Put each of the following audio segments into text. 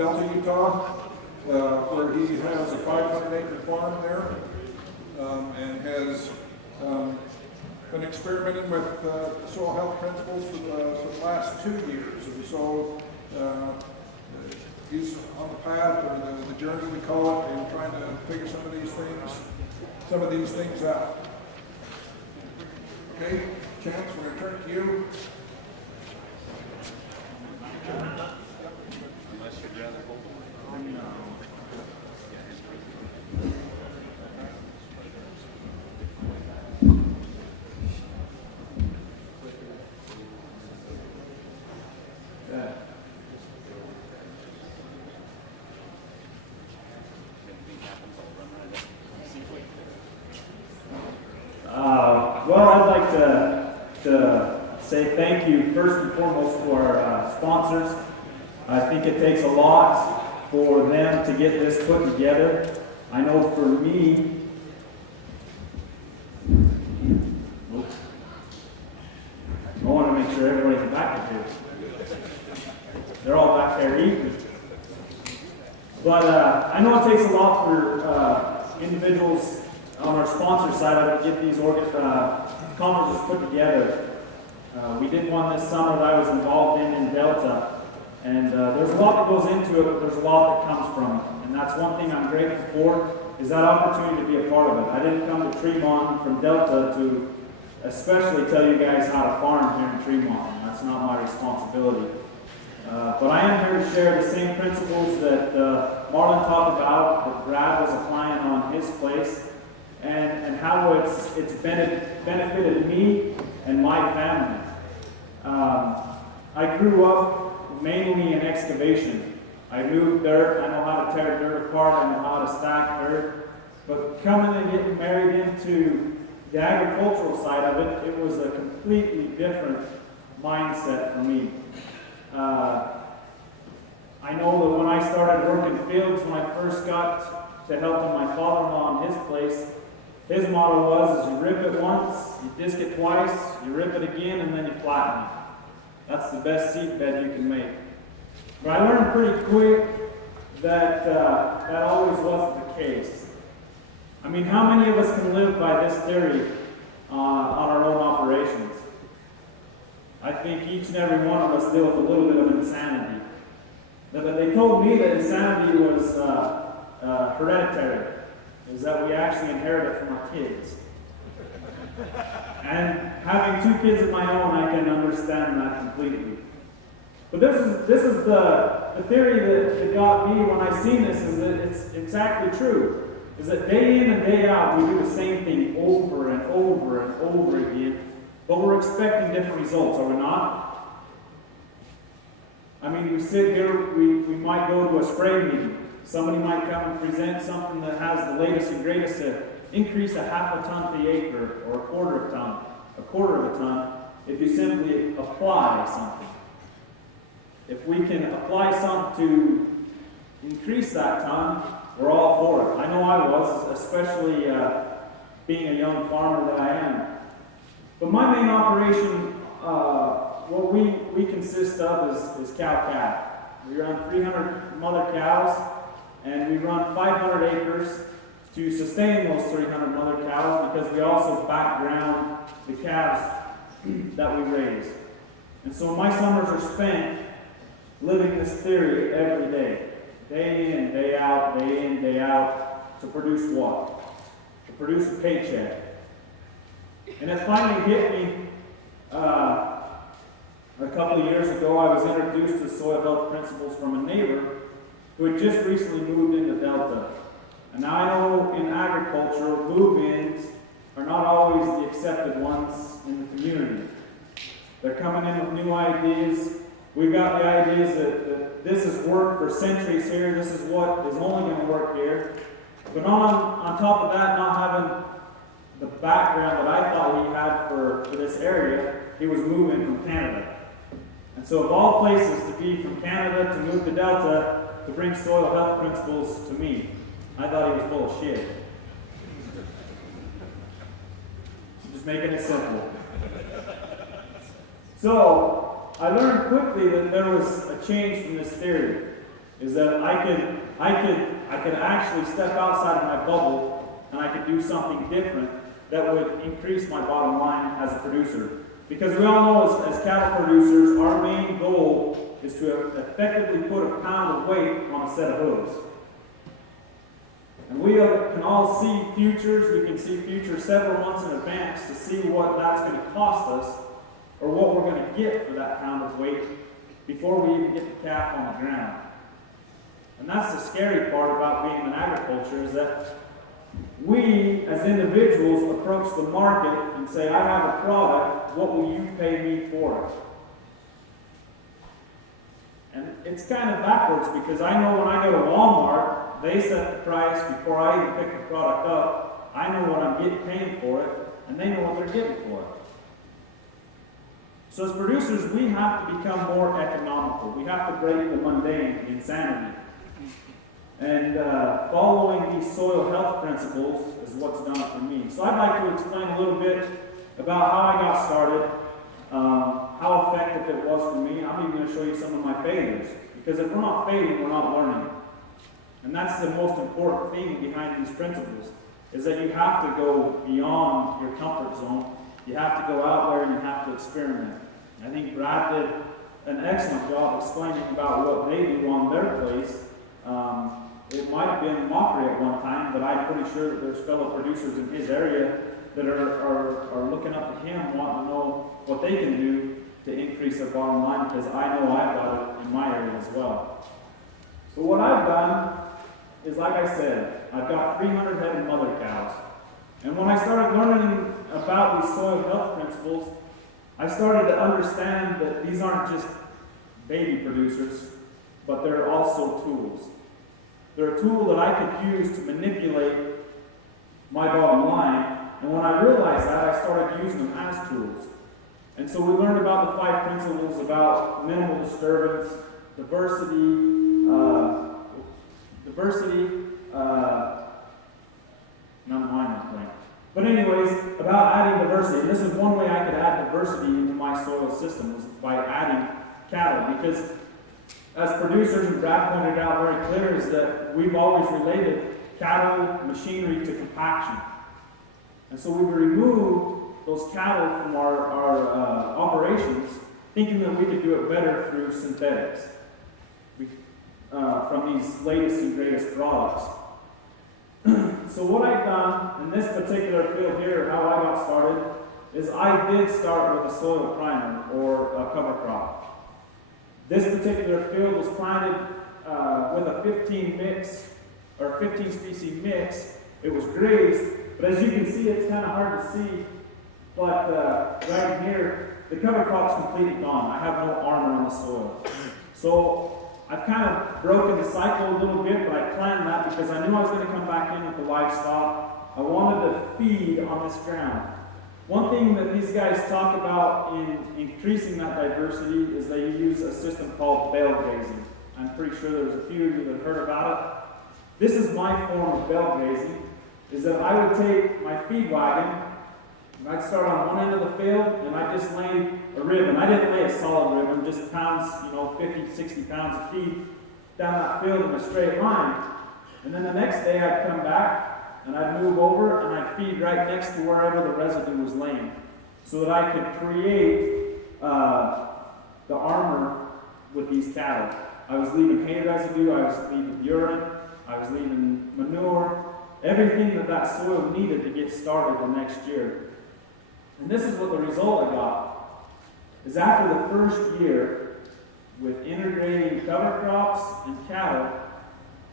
Delta, Utah, where he has a 500-acre farm there, and has been experimenting with soil health principles for the last 2 years. And so he's on the path, or the journey we call it, in trying to figure some of these things out. Okay, Chance, we're going to turn to you. Unless you'd rather hold on. No. Well, I'd like to say thank you first and foremost to our sponsors. I think it takes a lot for them to get this put together. I know for me, I want to make sure everybody's back here. They're all back there eating. But I know it takes a lot for individuals on our sponsor side to get these conferences put together. We did one this summer that I was involved in Delta, and there's a lot that goes into it, but there's a lot that comes from it. And that's one thing I'm grateful for, is that opportunity to be a part of it. I didn't come to Tremont from Delta to especially tell you guys how to farm here in Tremont. That's not my responsibility. But I am here to share the same principles that Marlon talked about, that Brad was applying on his place, and how it's benefited me and my family. I grew up mainly in excavation. I moved dirt, I know how to tear dirt apart, I know how to stack dirt. But coming and getting married into the agricultural side of it, it was a completely different mindset for me. I know that when I started working fields, when I first got to helping my father-in-law on his place, his motto was, is you rip it once, you disc it twice, you rip it again, and then you flatten it. That's the best seed bed you can make. But I learned pretty quick that that always wasn't the case. I mean, how many of us can live by this theory on our own operations? I think each and every one of us deal with a little bit of insanity. They told me that insanity was hereditary, is that we actually inherit it from our kids. And having 2 kids of my own, I can understand that completely. But this is the theory that got me when I seen this, is that it's exactly true. Is that day in and day out, we do the same thing over and over and over again, but we're expecting different results, are we not? I mean, we sit here, we might go to a spray meeting. Somebody might come and present something that has the latest and greatest to increase a half a ton per acre, or a quarter of a ton, if you simply apply something. If we can apply something to increase that ton, we're all for it. I know I was, especially being a young farmer that I am. But my main operation, what we consist of is cow-calf. We run 300 mother cows, and we run 500 acres to sustain those 300 mother cows, because we also background the calves that we raise. And so my summers are spent living this theory every day in, day out, to produce what? To produce a paycheck. And it finally hit me a couple of years ago. I was introduced to soil health principles from a neighbor who had just recently moved into Delta. And now I know in agriculture, move-ins are not always the accepted ones in the community. They're coming in with new ideas. We've got the ideas that this has worked for centuries here, this is what is only going to work here. But on top of that, not having the background that I thought he had for this area, he was moving from Canada. And so of all places to be from Canada to move to Delta to bring soil health principles to me, I thought he was full of shit. Just making it simple. So I learned quickly that there was a change from this theory. is that I could actually step outside of my bubble and I could do something different that would increase my bottom line as a producer. Because we all know as cattle producers, our main goal is to effectively put a pound of weight on a set of hooves. And we can all see futures, we can see futures several months in advance to see what that's going to cost us or what we're going to get for that pound of weight before we even get the calf on the ground. And that's the scary part about being in agriculture, is that we as individuals approach the market and say, I have a product, what will you pay me for it? And it's kind of backwards, because I know when I go to Walmart, they set the price before I even pick the product up. I know what I'm paying for it, and they know what they're getting for it. So as producers, we have to become more economical. We have to break the mundane, the insanity. And following these soil health principles is what's done it for me. So I'd like to explain a little bit about how I got started, how effective it was for me. I'm even going to show you some of my failures. Because if we're not failing, we're not learning. And that's the most important thing behind these principles, is that you have to go beyond your comfort zone. You have to go out there and you have to experiment. I think Brad did an excellent job explaining about what they do on their place. It might have been mockery at one time, but I'm pretty sure that there's fellow producers in his area that are looking up to him, wanting to know what they can do to increase their bottom line, because I know I've got it in my area as well. So what I've done is, like I said, I've got 300 head of mother cows. And when I started learning about these soil health principles, I started to understand that these aren't just baby producers, but they're also tools. They're a tool that I could use to manipulate my bottom line. And when I realized that, I started using them as tools. And so we learned about the 5 principles about minimal disturbance, not mine, that thing. But anyways, about adding diversity. And this is one way I could add diversity into my soil system, was by adding cattle. Because as producers, and Brad pointed out very clear, is that we've always related cattle machinery to compaction. And so we remove those cattle from our operations, thinking that we could do it better through synthetics, from these latest and greatest products. So what I've done in this particular field here, how I got started, is I did start with a soil primer or a cover crop. This particular field was planted with a 15 species mix. It was grazed, but as you can see, it's kind of hard to see. But right here, the cover crop's completely gone. I have no armor on the soil. So I've kind of broken the cycle a little bit, but I planned that because I knew I was going to come back in with the livestock. I wanted to feed on this ground. One thing that these guys talk about in increasing that diversity is they use a system called bale grazing. I'm pretty sure there's a few of you that have heard about it. This is my form of bale grazing, is that I would take my feed wagon, and I'd start on one end of the field, and I just laid a ribbon. I didn't lay a solid ribbon, just pounds, 50, 60 pounds of feed down that field in a straight line. And then the next day I'd come back, and I'd move over, and I'd feed right next to wherever the residue was laying, so that I could create the armor with these cattle. I was leaving hay residue, I was leaving urine, I was leaving manure, everything that soil needed to get started the next year. And this is what the result I got, is after the first year, with integrating cover crops and cattle,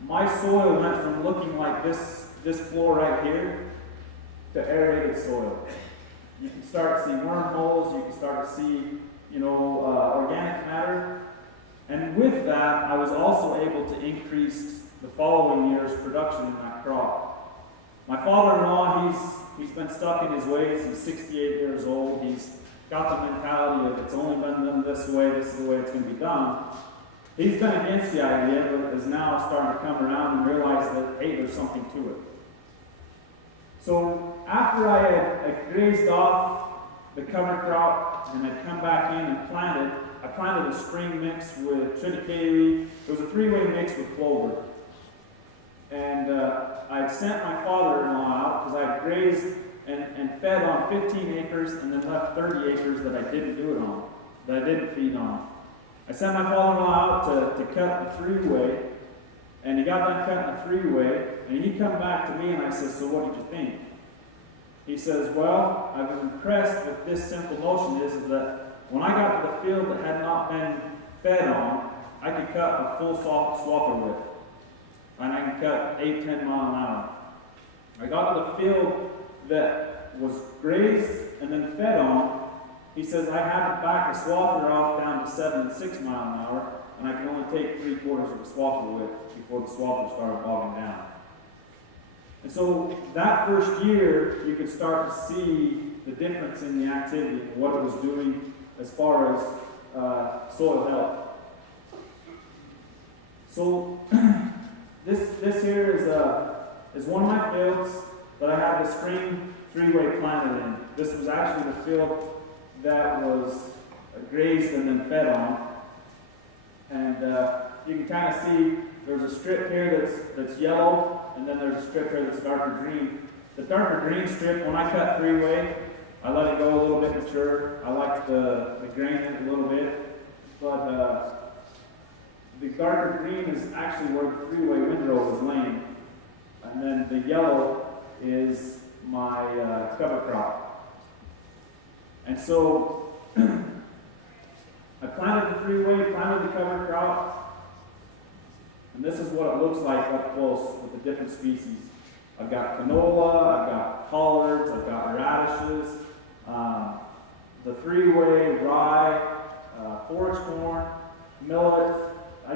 my soil went from looking like this floor right here to aerated soil. You can start to see wormholes, you can start to see, organic matter. And with that, I was also able to increase the following year's production in that crop. My father-in-law, he's been stuck in his ways. He's 68 years old. He's got the mentality of it's only been done this way, this is the way it's going to be done. He's been against the idea, but is now starting to come around and realize that, hey, there's something to it. So after I had grazed off the cover crop, and I'd come back in and planted. I planted a spring mix with triticale. It was a three-way mix with clover. And I'd sent my father-in-law out because I'd grazed and fed on 15 acres and then left 30 acres that I didn't do it on, that I didn't feed on. I sent my father-in-law out to cut the three-way, and he got done cutting the three-way, and he come back to me and I said, so what did you think? He says, well, I was impressed with this simple notion is that when I got to the field that had not been fed on, I could cut a full swather width. And I can cut 8, 10 mile an hour. I got to the field that was grazed and then fed on. He says I had to back the swather off down to 7 and 6 mile an hour, and I can only take 3/4 of the swather width before the swather started bogging down. And so that first year, you could start to see the difference in the activity and what it was doing as far as soil health. So this here is one of my fields that I had the spring three-way planted in. This was actually the field that was grazed and then fed on. And you can kind of see there's a strip here that's yellow, and then there's a strip here that's darker green. The darker green strip, when I cut three-way, I let it go a little bit mature. I like the grain in it a little bit. But the darker green is actually where the three-way windrow is laying. And then the yellow is my cover crop. And so I planted the three-way, planted the cover crop, and this is what it looks like up close with the different species. I've got canola, I've got collards, I've got radishes, the three-way, rye, forage corn, millet. I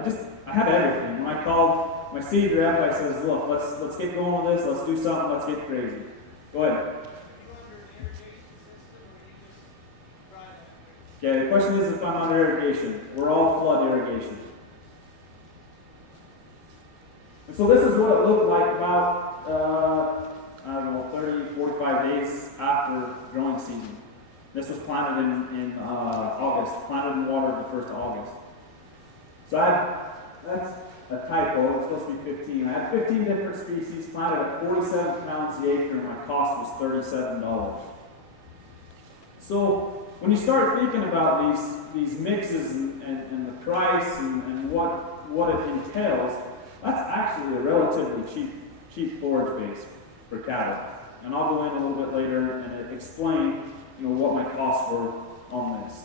have everything. When I called my seed rep, I says, look, let's get going with this, let's do something, let's get crazy. Go ahead. Okay, the question is if I'm under irrigation. We're all flood irrigation. And so this is what it looked like about, 30, 45 days after growing season. This was planted in August, planted in water the 1st of August. So that's a typo, it's supposed to be 15. I had 15 different species planted at 47 pounds the acre, and my cost was $37. So when you start thinking about these mixes and the price and what it entails, that's actually a relatively cheap forage base for cattle. And I'll go in a little bit later and explain, what my costs were on this.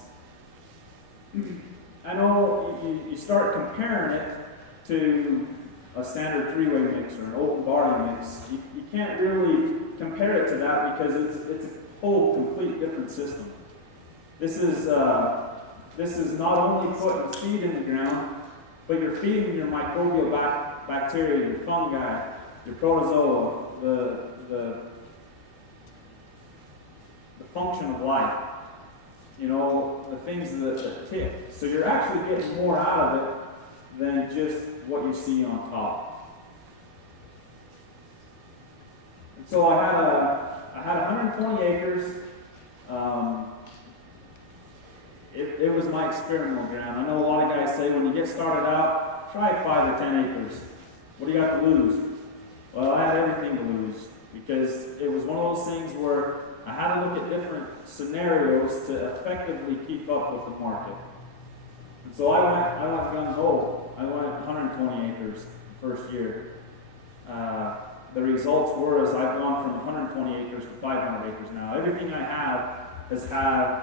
I know you start comparing it to a standard three-way mix or an open barley mix. You can't really compare it to that because it's a whole complete different system. This is not only putting seed in the ground, but you're feeding your microbial bacteria, your fungi, your protozoa, the function of life. The things that tick. So you're actually getting more out of it than just what you see on top. And so I had 120 acres. It was my experimental ground. I know a lot of guys say when you get started out, try 5 or 10 acres. What do you got to lose? Well, I had everything to lose because it was one of those things where I had to look at different scenarios to effectively keep up with the market. And so I went gung-ho. I went 120 acres the first year. The results were as I've gone from 120 acres to 500 acres now. Everything I have has had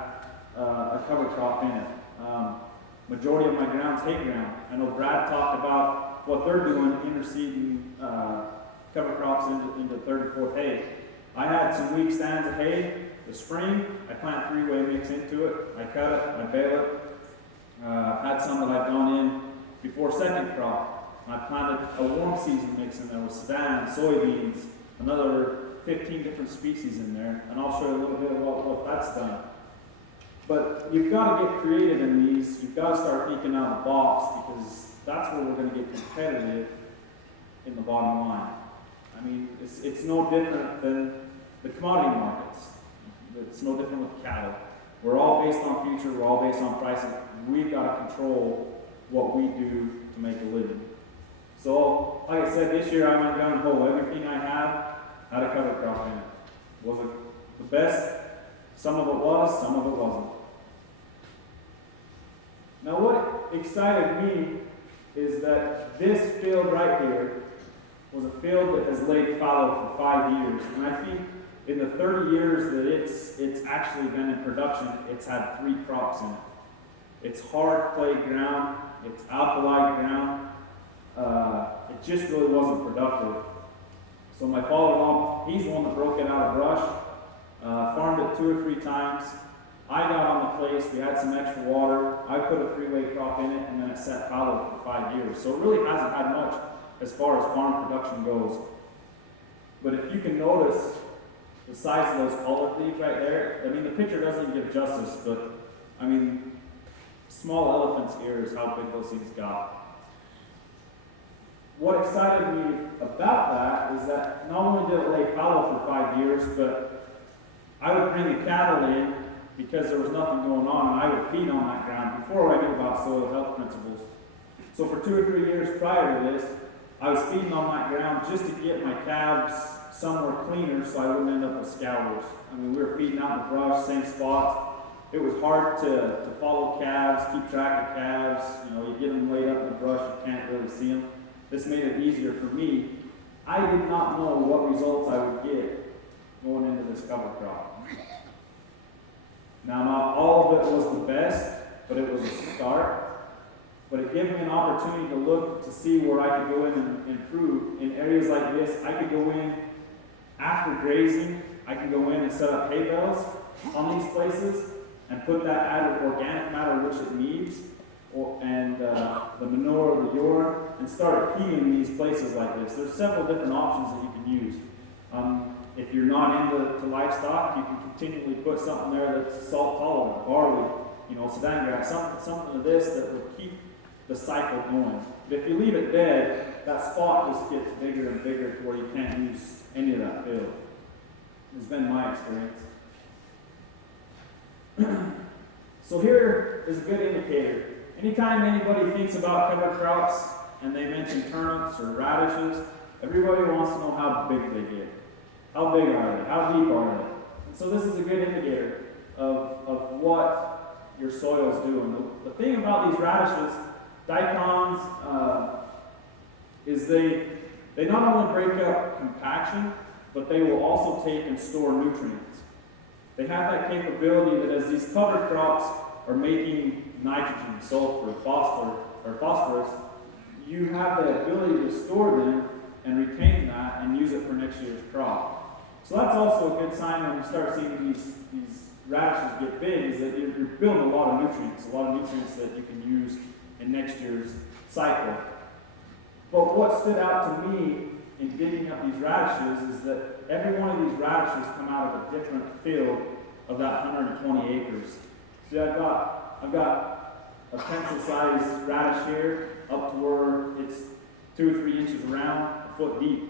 a cover crop in it. Majority of my ground's hay ground. I know Brad talked about what they're doing, interseeding cover crops into 3rd and 4th hay. I had some weak stands of hay. The spring, I plant three-way mix into it. I cut it, I bale it. Had some that I've gone in before second crop. I planted a warm season mix in there with Sudan, soybeans, another 15 different species in there, and I'll show you a little bit about what that's done. But you've got to get creative in these. You've got to start thinking out of the box because that's where we're going to get competitive in the bottom line. I mean, it's no different than the commodity markets. it's no different with cattle. We're all based on future, we're all based on pricing. We've got to control what we do to make a living. So, like I said, this year I went gung ho. Everything I had a cover crop in it. Was it the best? Some of it was, some of it wasn't. Now what excited me is that this field right here was a field that has laid fallow for 5 years. And I think in the 30 years that it's actually been in production, it's had 3 crops in it. It's hard clay ground, it's alkali ground. It just really wasn't productive. So my father-in-law, he's the one that broke it out of brush, farmed it 2 or 3 times. I got on the place, we had some extra water, I put a 3-way crop in it, and then it sat fallow for 5 years. So it really hasn't had much as far as farm production goes. But if you can notice the size of those olive leaves right there, I mean, the picture doesn't even give justice, but I mean, small elephant's ear is how big those things got. What excited me about that is that not only did it lay fallow for 5 years, but I would bring the cattle in because there was nothing going on, and I would feed on that ground before I knew about soil health principles. So for 2 or 3 years prior to this, I was feeding on that ground just to get my calves somewhere cleaner so I wouldn't end up with scours. I mean, we were feeding out in the brush, same spots. It was hard to follow calves, keep track of calves. You know, you get them laid up in the brush, you can't really see them. This made it easier for me. I did not know what results I would get going into this cover crop. Now, not all of it was the best, but it was a start. But it gave me an opportunity to look to see where I could go in and improve. In areas like this, I could go in after grazing, I could go in and set up hay bales on these places and put that added organic matter which it needs, and the manure, the urine, and start heating these places like this. There's several different options that you can use. If you're not into livestock, you can continually put something there that's salt tolerant, barley, sudan grass, something of this that would keep the cycle going. But if you leave it dead, that spot just gets bigger and bigger to where you can't use any of that field. It's been my experience. So here is a good indicator. Anytime anybody thinks about cover crops and they mention turnips or radishes, everybody wants to know how big they get. How big are they? How deep are they? And so this is a good indicator of what your soil is doing. The thing about these radishes, daikons, is they not only break up compaction, but they will also take and store nutrients. They have that capability that as these cover crops are making nitrogen, sulfur, phosphorus, you have the ability to store them and retain that and use it for next year's crop. So that's also a good sign when you start seeing these radishes get big, is that you're building a lot of nutrients that you can use in next year's cycle. But what stood out to me in digging up these radishes is that every one of these radishes come out of a different field of that 120 acres. See, I've got a pencil-sized radish here up to where it's 2 or 3 inches around, a foot deep.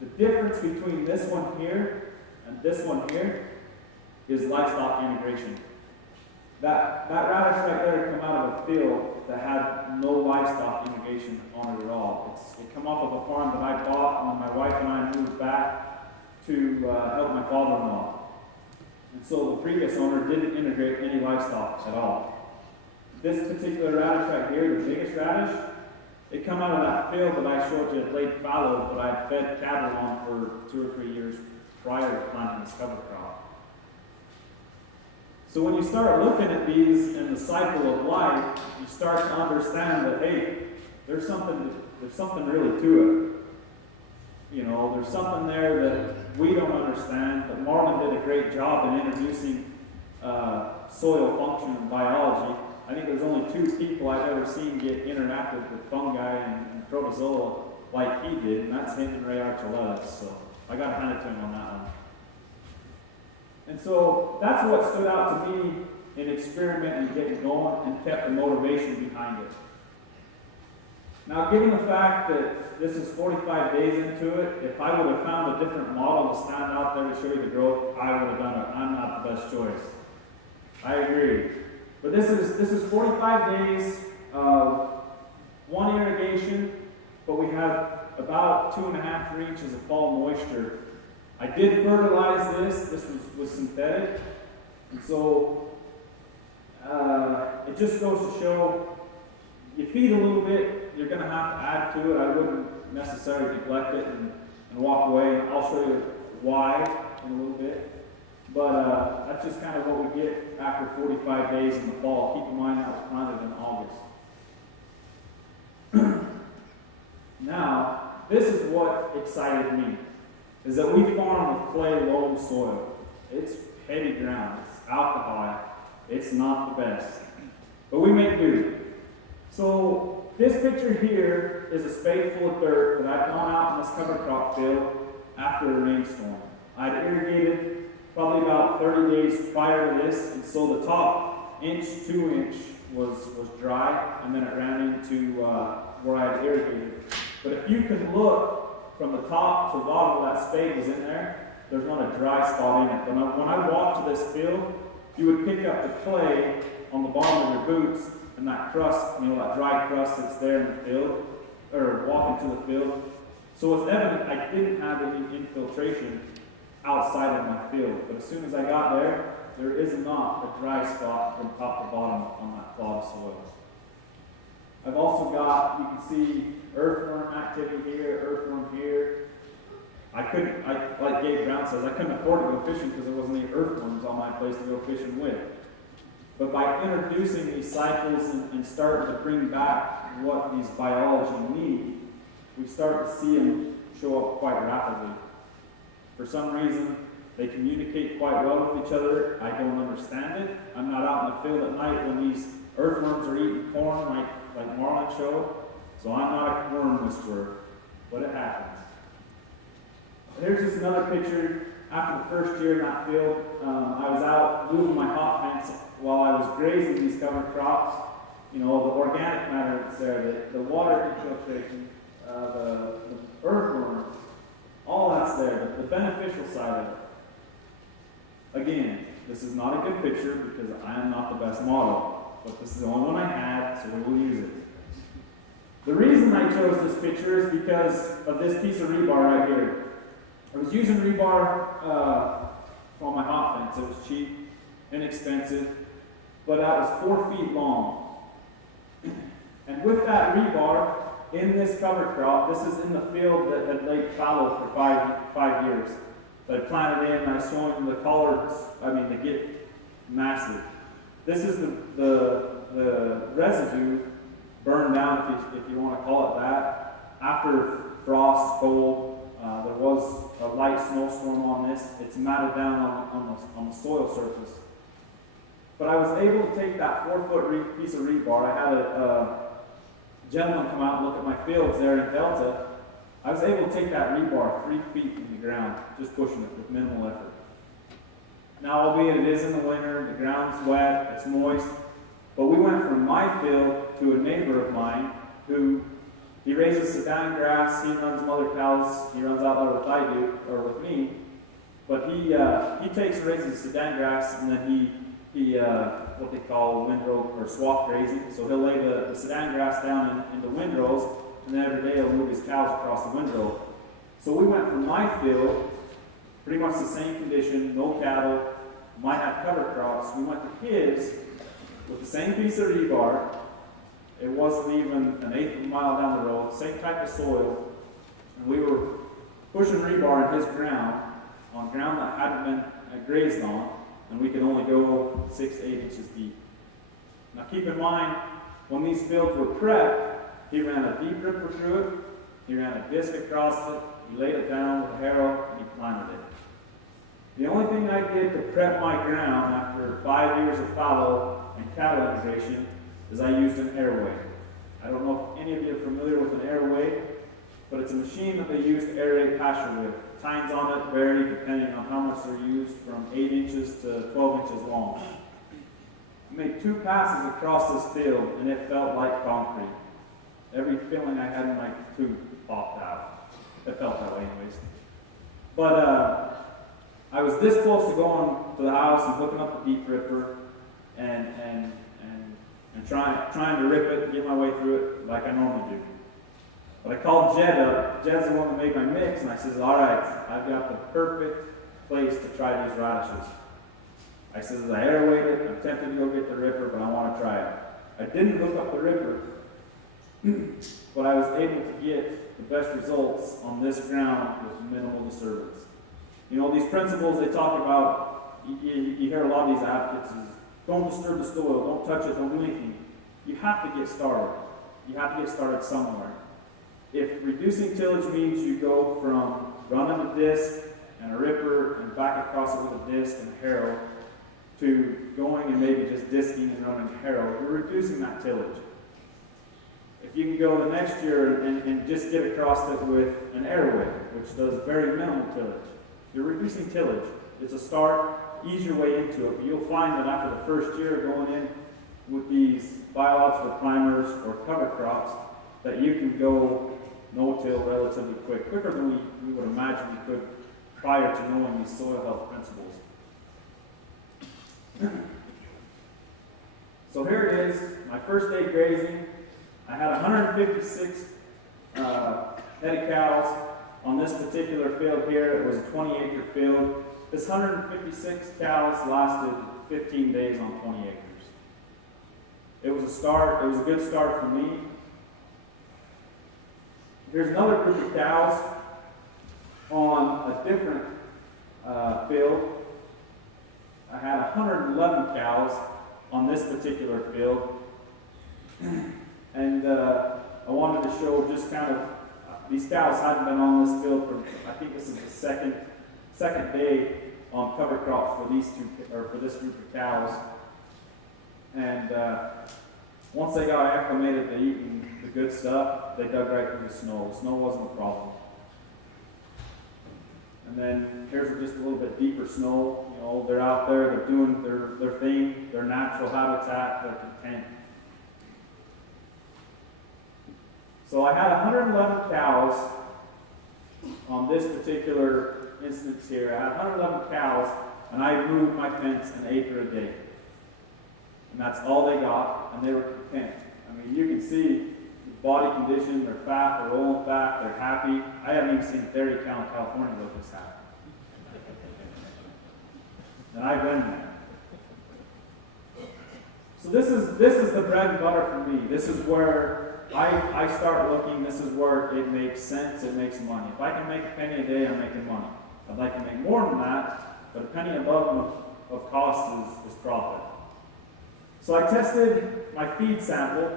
The difference between this one here and this one here is livestock integration. That radish right there come out of a field that had no livestock integration on it at all. It come off of a farm that I bought when my wife and I moved back to help my father-in-law. And so the previous owner didn't integrate any livestock at all. This particular radish right here, the biggest radish, it come out of that field that I showed you had laid fallow, but I had fed cattle on for 2 or 3 years prior to planting this cover crop. So when you start looking at these in the cycle of life, you start to understand that, hey, there's something really to it. There's something there that we don't understand, but Marlon did a great job in introducing soil function and biology. I think there's only 2 people I've ever seen get interactive with fungi and protozoa like he did, and that's him and Ray Archuleta. So I got to hand it to him on that one. And so that's what stood out to me in experimenting and getting going and kept the motivation behind it. Now, given the fact that this is 45 days into it, if I would have found a different model to stand out there to show you the growth, I would have done it. I'm not the best choice. I agree. But this is 45 days of one irrigation, but we have about 2.5 to 3 inches of fall moisture. I did fertilize this. This was synthetic. And so it just goes to show, you feed a little bit, you're going to have to add to it. I wouldn't necessarily neglect it and walk away. I'll show you why in a little bit. But that's just kind of what we get after 45 days in the fall. Keep in mind that was planted in August. Now, this is what excited me, is that we farm with clay loam soil. It's heavy ground, it's alcohol, it's not the best. But we make do. So this picture here is a spade full of dirt that I've gone out in this cover crop field after a rainstorm. I'd irrigated probably about 30 days prior to this, and so the top 1 to 2 inch was dry, and then it ran into where I had irrigated. But if you can look from the top to the bottom of that spade was in there, there's not a dry spot in it. When I walked to this field, you would pick up the clay on the bottom of your boots, and that crust, that dry crust that's there in the field, or walking to the field. So it's evident I didn't have any infiltration outside of my field. But as soon as I got there, there is not a dry spot from top to bottom on that clod of soil. I've also got, you can see earthworm activity here, earthworm here. Like Gabe Brown says, I couldn't afford to go fishing because there wasn't any earthworms on my place to go fishing with. But by introducing these cycles and starting to bring back what these biology need, we start to see them show up quite rapidly. For some reason, they communicate quite well with each other. I don't understand it. I'm not out in the field at night when these earthworms are eating corn like Marlon showed. So I'm not a worm whisperer, but it happens. Here's just another picture. After the first year in that field, I was out moving my hot fence while I was grazing these cover crops. The organic matter that's there, the water infiltration, the earthworms, all that's there, the beneficial side of it. Again, this is not a good picture because I am not the best model, but this is the only one I had, so we will use it. The reason I chose this picture is because of this piece of rebar right here. I was using rebar on my hot fence. It was cheap, inexpensive, but that was 4 feet long. And with that rebar, in this cover crop, this is in the field that had laid fallow for five years. So I planted in, and I was showing them the collards, they get massive. This is the residue burned down, if you want to call it that. After frost, cold, there was a light snowstorm on this. It's matted down on the soil surface. But I was able to take that 4-foot piece of rebar. I had a gentleman come out and look at my fields there in Delta. I was able to take that rebar 3 feet in the ground, just pushing it with minimal effort. Now, albeit it is in the winter, the ground's wet, it's moist, but we went from my field to a neighbor of mine who, he raises Sudan grass, he runs some other cows, he runs out there with I do, or with me, but he takes and raises Sudan grass, and then he what they call windrow or swath grazing. So he'll lay the Sudan grass down in the windrows, and then every day he'll move his cows across the windrow. So we went from my field, pretty much the same condition, no cattle, might have cover crops. We went to his with the same piece of rebar. It wasn't even an eighth of a mile down the road, same type of soil, and we were pushing rebar in his ground, on ground that hadn't been grazed on, and we could only go 6 to 8 inches deep. Now keep in mind, when these fields were prepped, he ran a deep ripper through it, he ran a disc across it, he laid it down with a harrow, and he planted it. The only thing I did to prep my ground after 5 years of fallow and cattle irrigation is I used an airway. I don't know if any of you are familiar with an airway, but it's a machine that they use to aerate pasture with. Tines on it vary depending on how much they're used, from 8 inches to 12 inches long. I made 2 passes across this field, and it felt like concrete. Every feeling I had in my tooth popped out. It felt that way anyways. But I was this close to going to the house and hooking up the deep ripper and trying to rip it and get my way through it like I normally do. But I called Jed up. Jed's the one that made my mix, and I says, all right, I've got the perfect place to try these radishes. I says, I airweighed it, I'm tempted to go get the ripper, but I want to try it. I didn't hook up the ripper, but I was able to get the best results on this ground with minimal disturbance. You know, these principles they talk about, you hear a lot of these advocates is, don't disturb the soil, don't touch it, don't do anything. You have to get started. You have to get started somewhere. If reducing tillage means you go from running a disc and a ripper and back across it with a disc and a harrow to going and maybe just disking and running a harrow, you're reducing that tillage. If you can go the next year and just get across it with an airway, which does very minimal tillage, you're reducing tillage. It's a start, ease your way into it, but you'll find that after the first year going in with these biological primers or cover crops, that you can go no-till relatively quicker than we would imagine we could prior to knowing these soil health principles. So here it is, my first day grazing. I had 156 head of cows on this particular field here. It was a 20-acre field. This 156 cows lasted 15 days on 20 acres. It was a start. It was a good start for me. Here's another group of cows on a different field. I had 111 cows on this particular field. And I wanted to show just kind of, these cows hadn't been on this field for, I think this is the second day on cover crops for these two, or for this group of cows. And once they got acclimated to eating the good stuff, they dug right through the snow. The snow wasn't a problem. And then here's just a little bit deeper snow. You know, they're out there, they're doing their thing, their natural habitat, they're content. So I had 111 cows on this particular instance here. I had 111 cows, and I moved my fence an acre a day. And that's all they got, and they were content. I mean, you can see the body condition, they're fat, they're low in fat, they're happy. I haven't even seen a dairy cow in California look this happy. And I've been there. So this is the bread and butter for me. This is where I start looking. This is where it makes sense, it makes money. If I can make a penny a day, I'm making money. I'd like to make more than that, but a penny above of cost is profit. So I tested my feed sample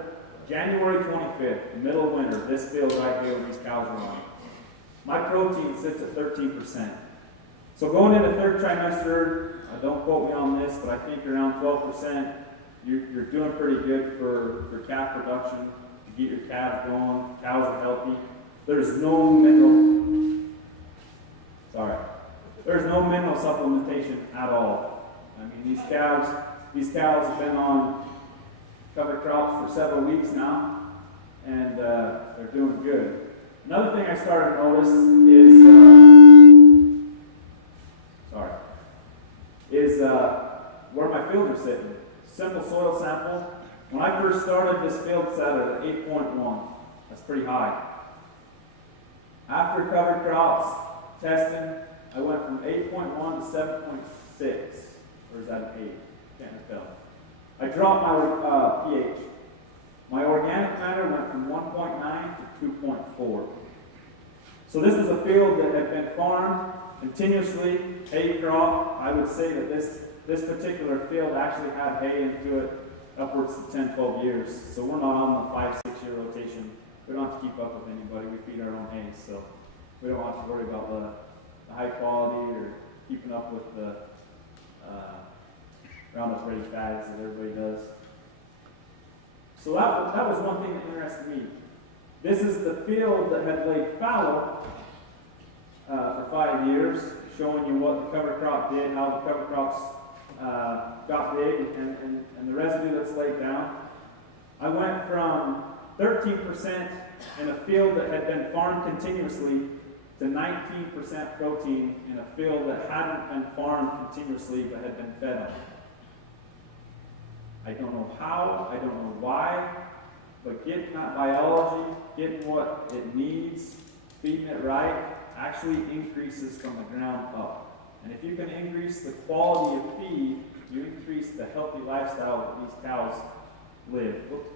January 25th, the middle of winter, this field right here where these cows are on. My protein sits at 13%. So going into third trimester, don't quote me on this, but I think around 12%, you're doing pretty good for calf production, to get your calves going, cows are healthy. There's no mineral supplementation at all. I mean, these cows have been on cover crops for several weeks now, and they're doing good. Another thing I started to notice is where my fields are sitting. Simple soil sample. When I first started, this field sat at 8.1. That's pretty high. After cover crops testing, I went from 8.1 to 7.6. Or is that an 8? Can't tell. I dropped my pH. My organic matter went from 1.9 to 2.4. So this is a field that had been farmed continuously, hay crop. I would say that this particular field actually had hay into it upwards of 10, 12 years. So we're not on the 5-6 year rotation. We don't have to keep up with anybody. We feed our own hay, so we don't have to worry about the high quality or keeping up with the Roundup Ready fads that everybody does. So that was one thing that interested me. This is the field that had laid fallow for 5 years, showing you what the cover crop did, how the cover crops got big, and the residue that's laid down. I went from 13% in a field that had been farmed continuously to 19% protein in a field that hadn't been farmed continuously but had been fed on. I don't know how, I don't know why, but getting that biology, getting what it needs, feeding it right, actually increases from the ground up. And if you can increase the quality of feed, you increase the healthy lifestyle that these cows live. Whoops.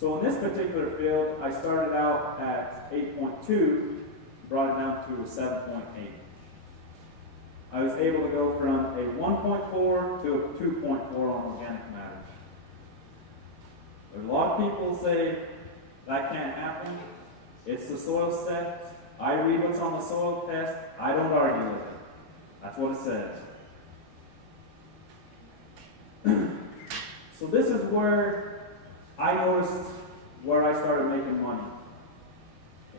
So in this particular field, I started out at 8.2, brought it down to a 7.8. I was able to go from a 1.4 to a 2.4 on organic matter. There's a lot of people say that can't happen. It's the soil test. I read what's on the soil test. I don't argue with it. That's what it says. So this is where I noticed where I started making money.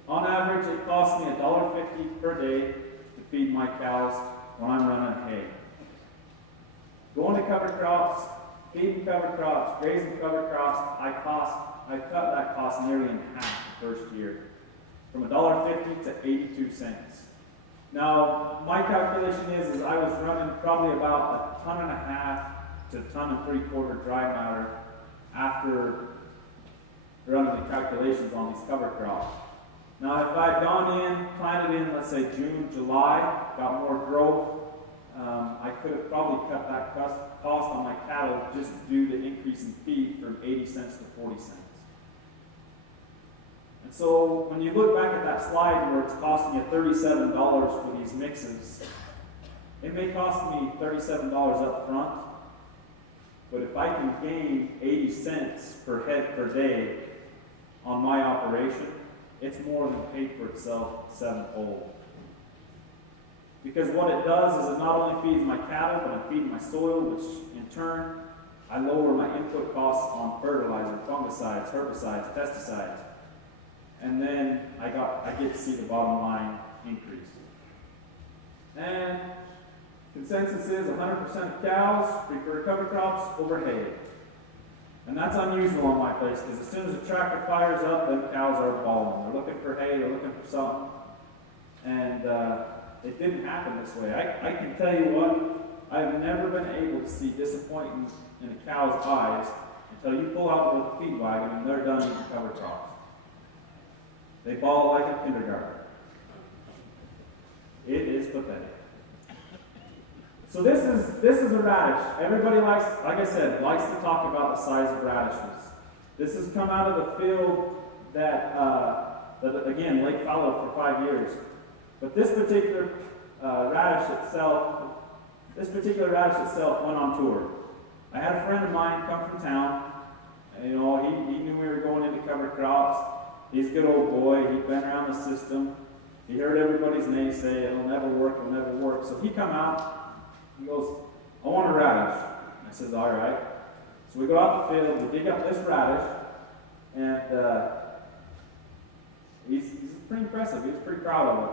On average, it costs me $1.50 per day to feed my cows when I'm running hay. Going to cover crops, feeding cover crops, grazing cover crops, I cut that cost nearly in half the first year, from $1.50 to 82 cents. Now, my calculation is I was running probably about 1.5 tons to 1.75 tons dry matter after running the calculations on these cover crops. Now, if I'd gone in, planted in, let's say June, July, got more growth, I could have probably cut that cost on my cattle just due to increase in feed from 80 cents to 40 cents. And so when you look back at that slide where it's costing you $37 for these mixes, it may cost me $37 up front, but if I can gain 80 cents per head per day on my operation, it's more than paid for itself sevenfold. Because what it does is it not only feeds my cattle, but I'm feeding my soil, which in turn, I lower my input costs on fertilizer, fungicides, herbicides, pesticides. And then I get to see the bottom line increase. And consensus is 100% of cows prefer cover crops over hay. And that's unusual on my place, because as soon as the tractor fires up, then cows are bawling. They're looking for hay, they're looking for something. And it didn't happen this way. I can tell you what, I've never been able to see disappointment in a cow's eyes until you pull out the feed wagon and they're done eating cover crops. They bawl like a kindergarten. It is pathetic. So this is a radish. Everybody likes, like I said, likes to talk about the size of radishes. This has come out of the field that again, lake fallow for 5 years. But this particular radish itself went on tour. I had a friend of mine come from town. And, you know, he knew we were going into cover crops. He's a good old boy. He'd been around the system. He heard everybody's naysay. It'll never work. It'll never work. So he come out. He goes, I want a radish. I says, all right. So we go out the field. We dig up this radish. And he's pretty impressive. He was pretty proud of it.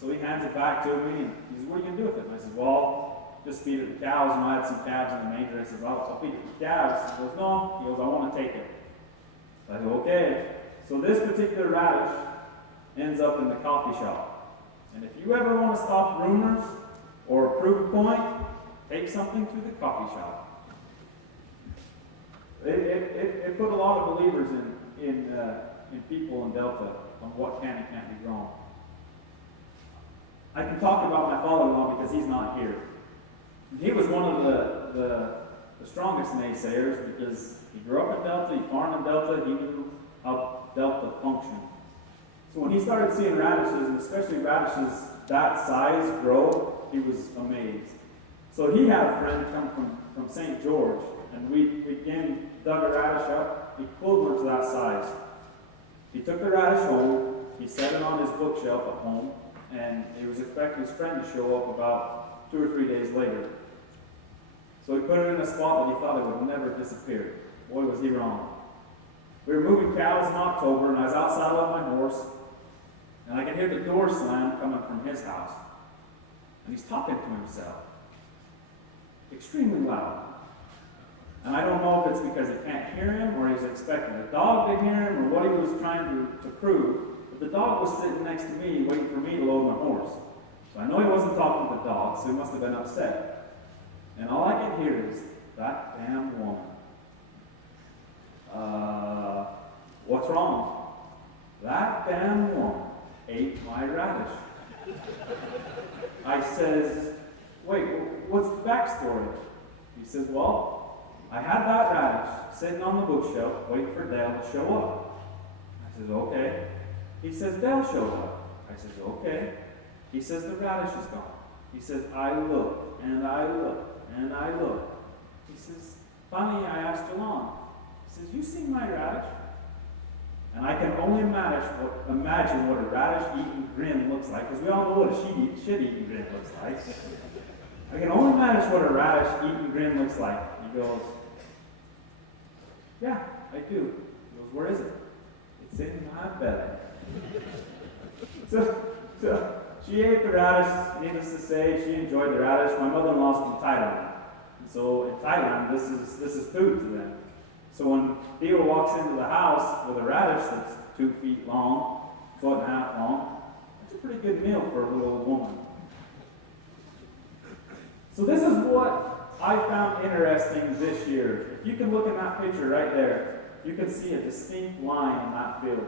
So he hands it back to me. And he says, what are you going to do with it? And I said, well, just feed it to cows. And I had some calves in the manger. I said, well, I'll feed it to calves. He goes, no. He goes, I want to take it. So I said, okay. So this particular radish ends up in the coffee shop. And if you ever want to stop rumors or prove a point, take something to the coffee shop. It put a lot of believers in people in Delta on what can and can't be grown. I can talk about my father-in-law because he's not here. He was one of the strongest naysayers because he grew up in Delta, he farmed in Delta, he knew how Delta functioned. So when he started seeing radishes, and especially radishes that size grow, he was amazed. So he had a friend come from St. George, and we again dug a radish up, equivalent to that size. He took the radish home, he set it on his bookshelf at home, and he was expecting his friend to show up about 2 or 3 days later. So he put it in a spot that he thought it would never disappear. Boy, was he wrong. We were moving cows in October, and I was outside on my horse, and I could hear the door slam coming from his house. And he's talking to himself, extremely loud. And I don't know if it's because he can't hear him, or he's expecting a dog to hear him, or what he was trying to prove. But the dog was sitting next to me, waiting for me to load my horse. So I know he wasn't talking to the dog, so he must have been upset. And all I can hear is, that damn woman. What's wrong? That damn woman ate my radish. I says, wait, what's the backstory? He says, well, I had that radish sitting on the bookshelf waiting for Dale to show up. I says, okay. He says, Dale showed up. I says, okay. He says, the radish is gone. He says, I looked, and I looked, and I looked. He says, finally I asked Jalon. He says, you seen my radish? And I can only imagine what a radish-eating grin looks like, because we all know what a shit-eating grin looks like. I can only imagine what a radish-eating grin looks like. He goes, yeah, I do. He goes, where is it? It's in my belly. So she ate the radish. Needless to say, she enjoyed the radish. My mother-in-law's from Thailand. And so in Thailand, this is food to them. So when Theo walks into the house with a radish that's 2 feet long, 1.5 feet long, it's a pretty good meal for a little old woman. So this is what I found interesting this year. If you can look at that picture right there, you can see a distinct line in that field.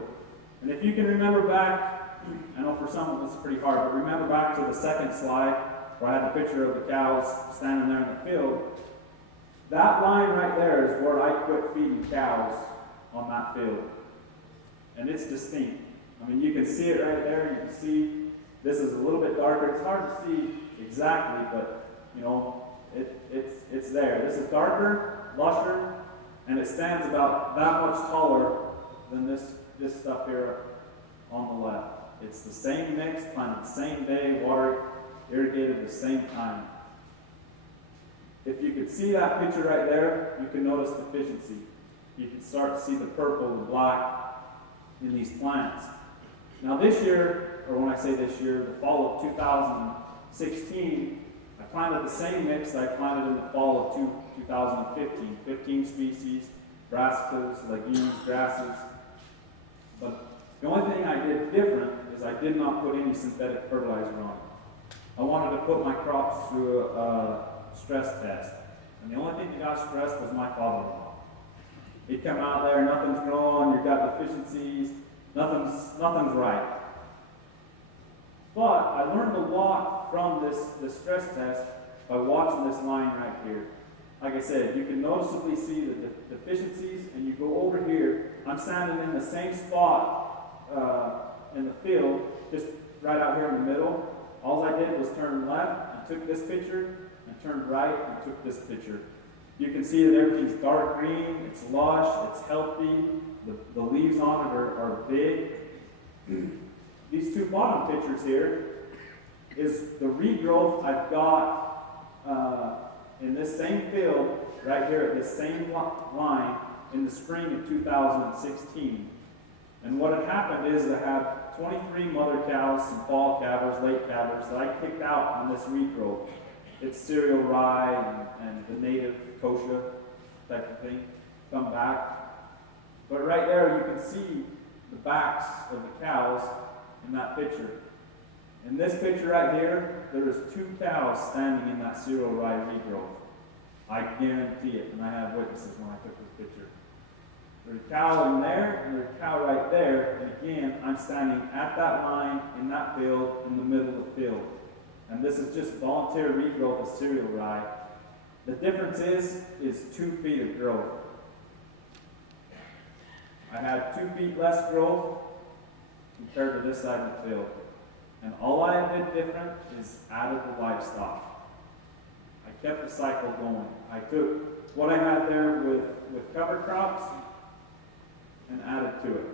And if you can remember back, I know for some it's pretty hard, but remember back to the second slide where I had the picture of the cows standing there in the field. That line right there is where I quit feeding cows on that field. And it's distinct. I mean, you can see it right there. You can see this is a little bit darker. It's hard to see exactly, but, you know, it's there. This is darker, lusher, and it stands about that much taller than this stuff here on the left. It's the same mix, planted the same day, watered, irrigated at the same time. If you could see that picture right there, you can notice deficiency. You can start to see the purple and black in these plants. Now this year, or when I say this year, the fall of 2016, I planted the same mix that I planted in the fall of 2015. 15 species, brassicas, legumes, grasses. But the only thing I did different is I did not put any synthetic fertilizer on. I wanted to put my crops through a stress test. And the only thing that got stressed was my father-in-law. He'd come out there, nothing's growing, you've got deficiencies, nothing's right. But I learned a lot from this stress test by watching this line right here. Like I said, you can noticeably see the deficiencies, and you go over here. I'm standing in the same spot in the field, just right out here in the middle. All I did was turn left and took this picture, and turned right and took this picture. You can see that everything's dark green, it's lush, it's healthy, the leaves on it are big. These two bottom pictures here is the regrowth I've got in this same field, right here at this same line in the spring of 2016. And what had happened is I have 23 mother cows, some fall calvers, late calvers that I kicked out on this regrowth. It's cereal rye and the native kosher type of thing come back. But right there you can see the backs of the cows in that picture. In this picture right here, there is 2 cows standing in that cereal rye regrowth. I guarantee it, and I have witnesses when I took this picture. There's a cow in there, and there's a cow right there, and again, I'm standing at that line, in that field, in the middle of the field. And this is just voluntary regrowth of cereal rye. The difference is 2 feet of growth. I had 2 feet less growth compared to this side of the field. And all I did different is added the livestock. I kept the cycle going. I took what I had there with cover crops and added to it.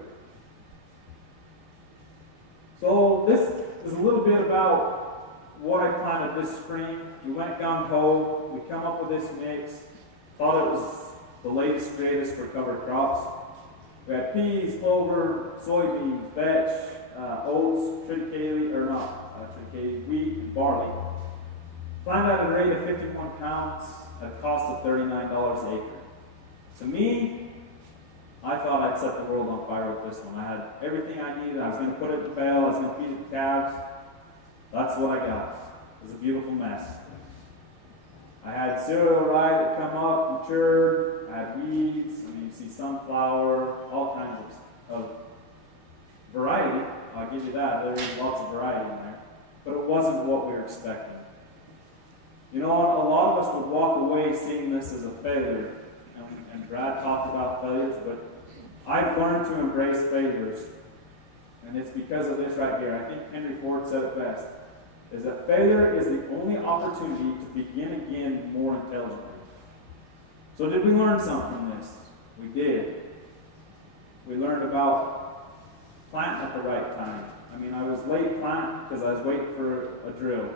So this is a little bit about what I planted this spring. We went gung-ho. We come up with this mix. Thought it was the latest, greatest for cover crops. We had peas, clover, soybeans, vetch, oats, triticale, wheat, and barley. Planted at a rate of 51 pounds at a cost of $39 an acre. To me, I thought I'd set the world on fire with this one. I had everything I needed. I was going to put it in the bale. I was going to feed it the calves. That's what I got. It was a beautiful mess. I had cereal rye that come up, matured. I had weeds. I mean, you see sunflower, all kinds of variety. I'll give you that. There is lots of variety in there. But it wasn't what we were expecting. You know, a lot of us would walk away seeing this as a failure. And Brad talked about failures, but I've learned to embrace failures. And it's because of this right here. I think Henry Ford said it best, is that failure is the only opportunity to begin again more intelligently. So did we learn something from this? We did. We learned about planting at the right time. I mean, I was late planting because I was waiting for a drill.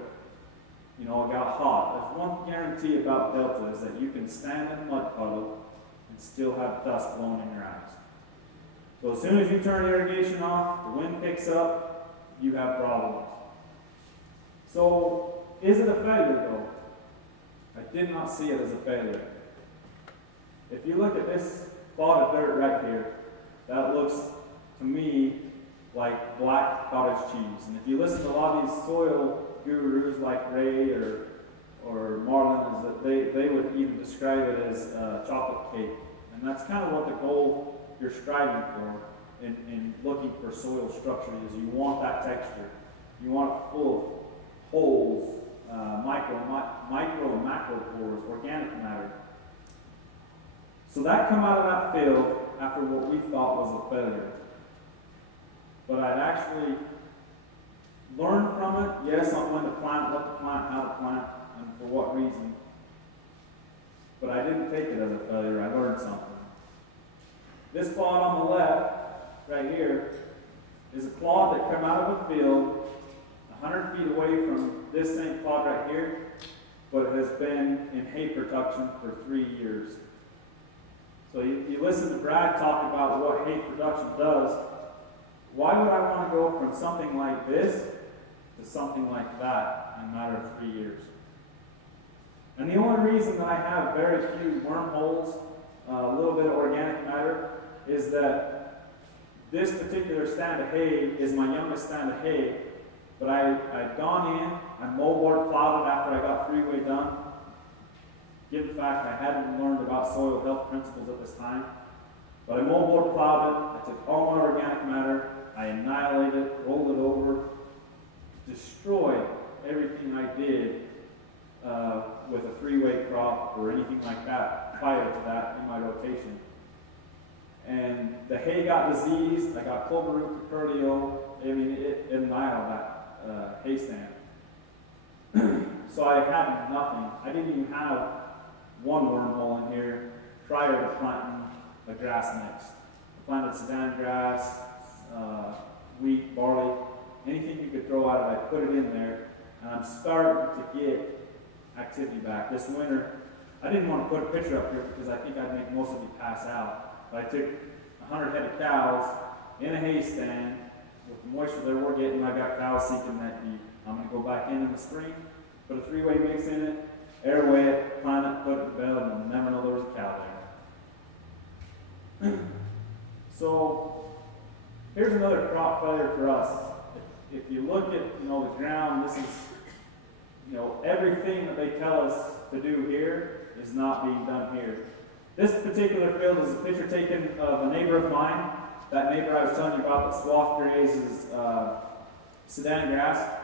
You know, it got hot. There's one guarantee about Delta is that you can stand in a mud puddle and still have dust blowing in your eyes. So as soon as you turn irrigation off, the wind picks up, you have problems. So, is it a failure though? I did not see it as a failure. If you look at this plot of dirt right here, that looks to me like black cottage cheese. And if you listen to a lot of these soil gurus like Ray or Marlin, is that they would even describe it as chocolate cake. And that's kind of what the goal you're striving for in looking for soil structure is. You want that texture. You want it full of holes, micro and macro pores, organic matter. So that come out of that field after what we thought was a failure. But I'd actually learned from it. Yes, on when to plant, what to plant, how to plant, and for what reason. But I didn't take it as a failure. I learned something. This plot on the left, right here, is a plot that came out of a field 100 feet away from this same plot right here, but it has been in hay production for 3 years. So you listen to Brad talk about what hay production does. Why would I want to go from something like this to something like that in a matter of 3 years? And the only reason that I have very few wormholes, a little bit of organic matter, is that this particular stand of hay is my youngest stand of hay. But I'd gone in, I moldboard plowed it after I got freeway done. Given the fact I hadn't learned about soil health principles at this time. But I moldboard plowed it, I took all my organic matter, I annihilated it, rolled it over, destroyed everything I did with a freeway crop or anything like that prior to that in my rotation. And the hay got diseased, I got clover root curdio, I mean, it annihilated that hay stand. So I had nothing. I didn't even have one wormhole in here prior to planting a grass mix. I planted Sudan grass, wheat, barley, anything you could throw at it, I put it in there, and I'm starting to get activity back. This winter, I didn't want to put a picture up here because I think I'd make most of you pass out. But I took 100 head of cows in a hay stand with the moisture that we're getting. I got cows seeking that deep. I'm going to go back in the spring, put a three-way mix in it, airway it, plant it, put it in the bed, and never know there was a cow there. So here's another crop failure for us. If you look at the ground, this is everything that they tell us to do here is not being done here. This particular field is a picture taken of a neighbor of mine. That neighbor I was telling you about that swath grazes Sudan grass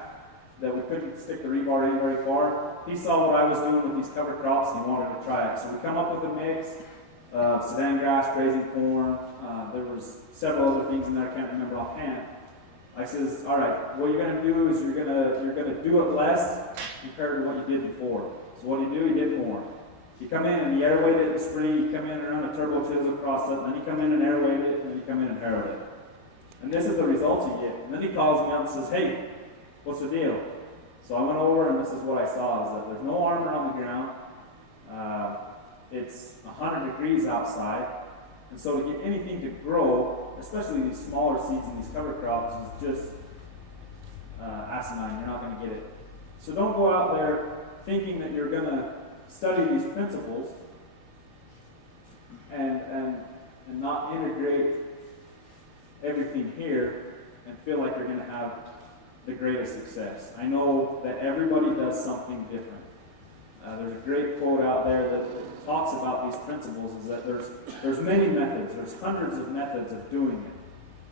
that we couldn't stick the rebar in very far. He saw what I was doing with these cover crops and he wanted to try it. So we come up with a mix of Sudan grass, grazing corn. There was several other things in there I can't remember offhand. I says, all right, what you're going to do is you're going to do it less compared to what you did before. So what do? You did more. You come in and you airweight it in the spring, you come in and run a turbo chisel across it, and then you come in and airweight it, and then you come in and harrow it. And this is the results you get. And then he calls me up and says, hey, what's the deal? So I went over and this is what I saw, is that there's no armor on the ground. It's 100 degrees outside. And so to get anything to grow, especially these smaller seeds and these cover crops, is just asinine. You're not going to get it. So don't go out there thinking that you're going to study these principles and going to have the greatest success. I know that everybody does something different. There's a great quote out there that talks about these principles, is that there's many methods, there's hundreds of methods of doing it.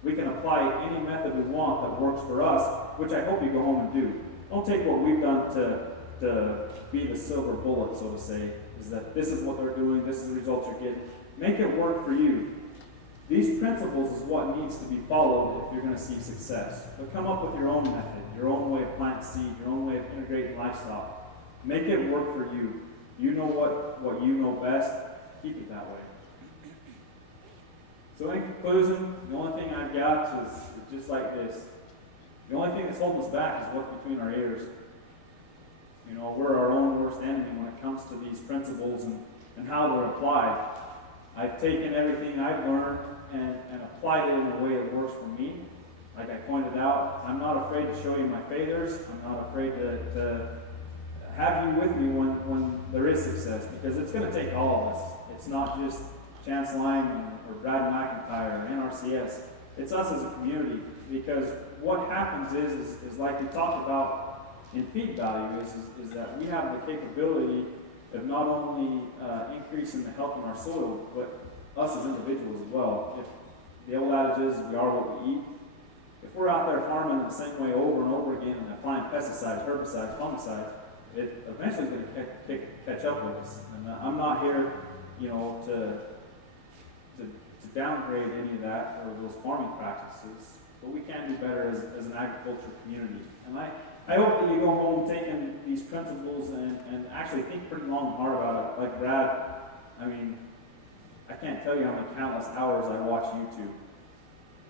We can apply any method we want that works for us, which I hope you go home and do. Don't take what we've done to be the silver bullet, so to say, is that this is what they're doing, this is the results you're getting. Make it work for you. These principles is what needs to be followed if you're going to see success. But come up with your own method, your own way of planting seed, your own way of integrating livestock. Make it work for you. You know what you know best. Keep it that way. So in conclusion, the only thing I've got is just like this. The only thing that's holding us back is what's between our ears. You know, we're our own worst enemy when it comes to these principles and how they're applied. I've taken everything I've learned and applied it in a way that works for me. Like I pointed out, I'm not afraid to show you my failures. I'm not afraid to have you with me when there is success, because it's going to take all of us. It's not just Chance Lyman or Brad McIntyre or NRCS. It's us as a community, because what happens is like we talked about in feed value, is that we have the capability of not only increasing the health in our soil, but us as individuals as well. If the old adage is we are what we eat. If we're out there farming the same way over and over again and applying pesticides, herbicides, fungicides, it eventually is going to catch up with us. And I'm not here, you know, to downgrade any of that or those farming practices, but we can do better as an agriculture community. And I hope that you go home taking these principles and actually think pretty long and hard about it. Like Brad, I mean, I can't tell you how many countless hours I watch YouTube.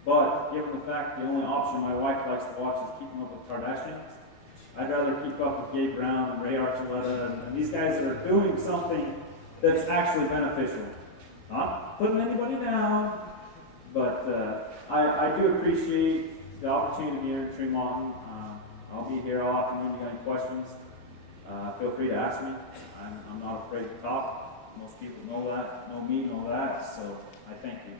But given the fact the only option my wife likes to watch is keeping up with Kardashians, I'd rather keep up with Gabe Brown and Ray Archuleta and these guys that are doing something that's actually beneficial. Not putting anybody down, but I do appreciate the opportunity to be here in Tremont. I'll be here all afternoon if you got any questions. Feel free to ask me. I'm not afraid to talk. Most people know that, know me, know that, so I thank you.